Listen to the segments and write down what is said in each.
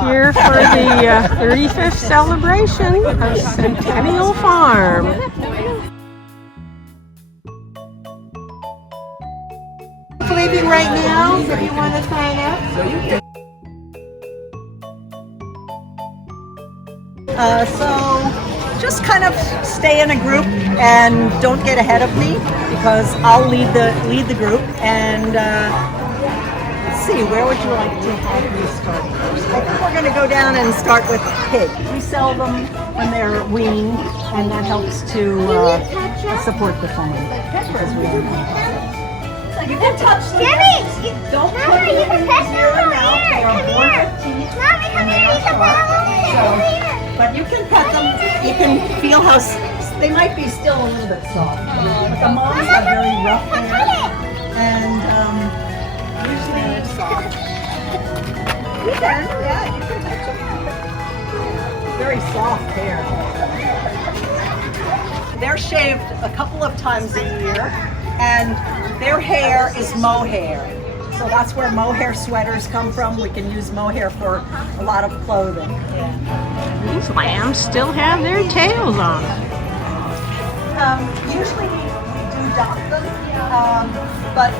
Here for the 35th celebration of Centennial Farm. Leaving right now, if you want to sign up. So just kind of stay in a group and don't get ahead of me because I'll lead the group. And let's see, where would you like to have me start first? I think we're going to go down and start with pig. We sell them when they're weaned, and that helps to support the family. You can touch them. Don't put them in your mouth. They are born with teeth. Mommy, come here. You can pet them. But you can pet them. You can feel how they might be still a little bit soft. But the moms have very rough hair, and usually it's soft. You can, yeah, you can touch them. Very soft hair. They're shaved a couple of times a year, and their hair is mohair. So that's where mohair sweaters come from. We can use mohair for a lot of clothing. Yeah. These lambs still have their tails on. Usually we do dock them, but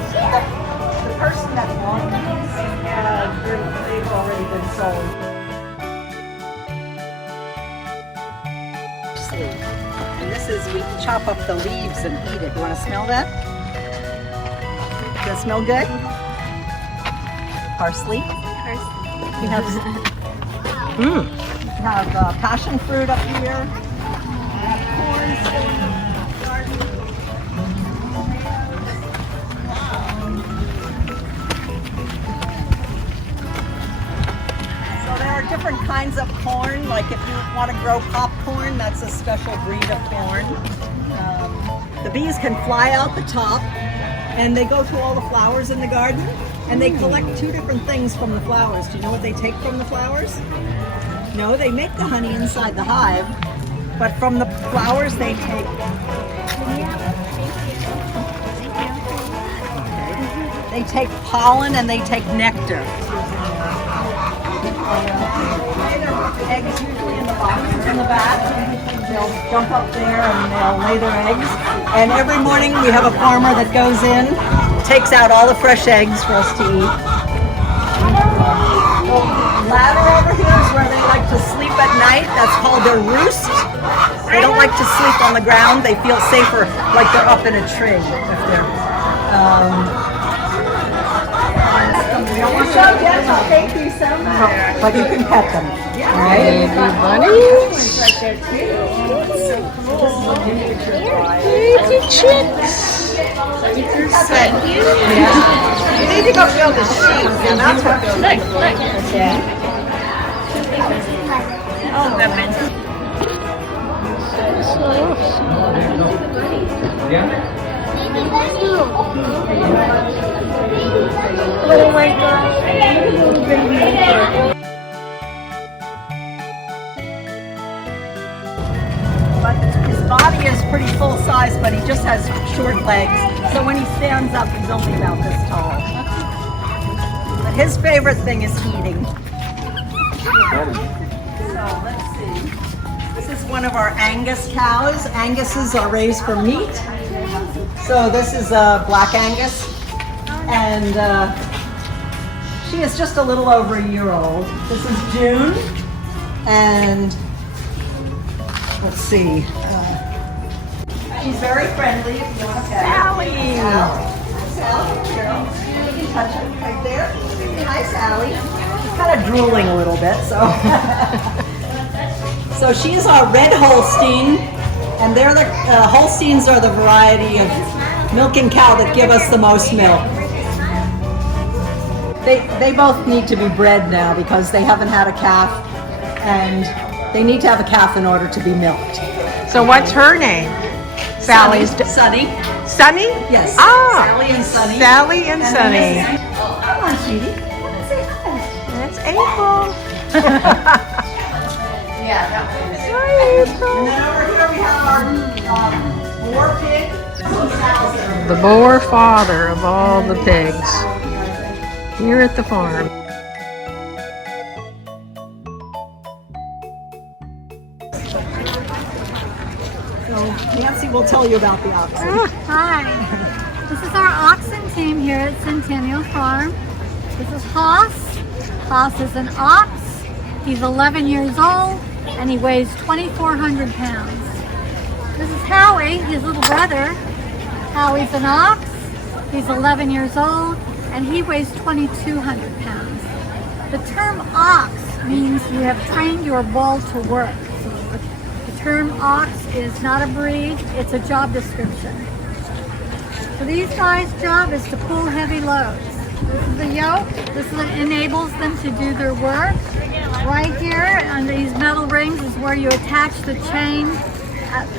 the person that bought these, they've already been sold. And this is, we chop up the leaves and eat it. You want to smell that? Does it smell good? Parsley. We have, passion fruit up here. So there are different kinds of corn. Like if you want to grow popcorn, that's a special breed of corn. The bees can fly out the top, and they go to all the flowers in the garden, and they collect two different things from the flowers. Do you know what they take from the flowers? No, they make the honey inside the hive, but from the flowers they take... They take pollen and they take nectar. Eggs usually in the boxes in the back. They'll jump up there and they'll lay their eggs. And every morning we have a farmer that goes in, takes out all the fresh eggs for us to eat. The ladder over here is where they like to sleep at night. That's called their roost. They don't like to sleep on the ground. They feel safer like they're up in a tree. If they're, thank you so much. But you can pet them. Right? Baby bunnies. Baby chicks. You need to go fill the sheets, and that's what they're like. Yeah. Oh, oh my God. But his body is pretty full size, but he just has short legs. So when he stands up, he's only about this tall. But his favorite thing is eating. So let's see. This is one of our Angus cows. Anguses are raised for meat. So this is a black Angus. And she is just a little over a year old. This is June. And let's see. She's very friendly if you want to pet her. Sally! Sally, Carol. You can touch her right there. Hi, Sally. She's kind of drooling a little bit, so. So she's our red Holstein, and they're the Holsteins are the variety of milking cow that give us the most milk. They both need to be bred now because they haven't had a calf, and they need to have a calf in order to be milked. So what's her name? Sally's. Sunny. Sunny? Yes. Ah. Sally and Sunny. Sally and Sunny. Come on, sweetie. Come and say hi. That's April. Yeah, that way. Hi, And April. then over here we have our boar pig. The boar father of all the pigs here at the farm. So Nancy will tell you about the oxen. Hi, this is our oxen team here at Centennial Farm. This is Haas. Haas is an ox. He's 11 years old and he weighs 2,400 pounds. This is Howie, his little brother. Howie's an ox. He's 11 years old and he weighs 2,200 pounds. The term ox means you have trained your bull to work. So the term ox is not a breed, it's a job description. So these guys' job is to pull heavy loads. This is the yoke. This is what enables them to do their work. Right here on these metal rings is where you attach the chain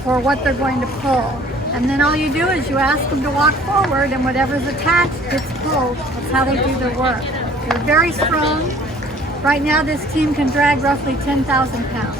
for what they're going to pull. And then all you do is you ask them to walk forward and whatever's attached gets pulled. That's how they do their work. They're very strong. Right now this team can drag roughly 10,000 pounds.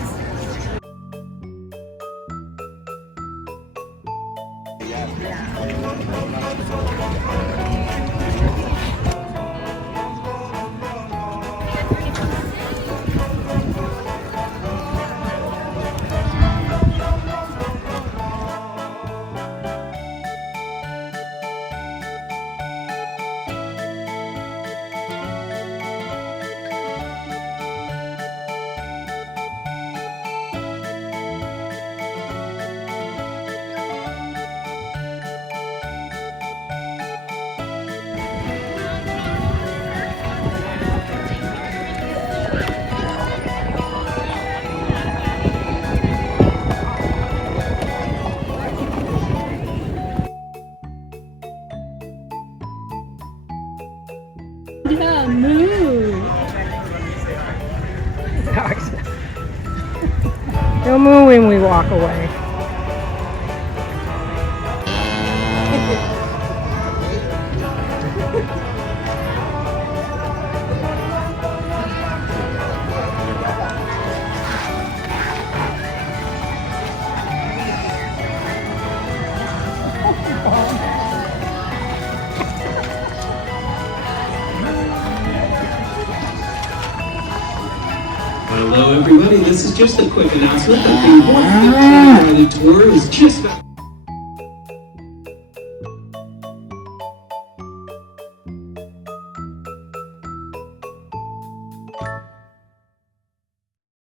Yeah, moo. They'll moo when we walk away. Hello everybody, this is just a quick announcement that the 115 Rally Tour is just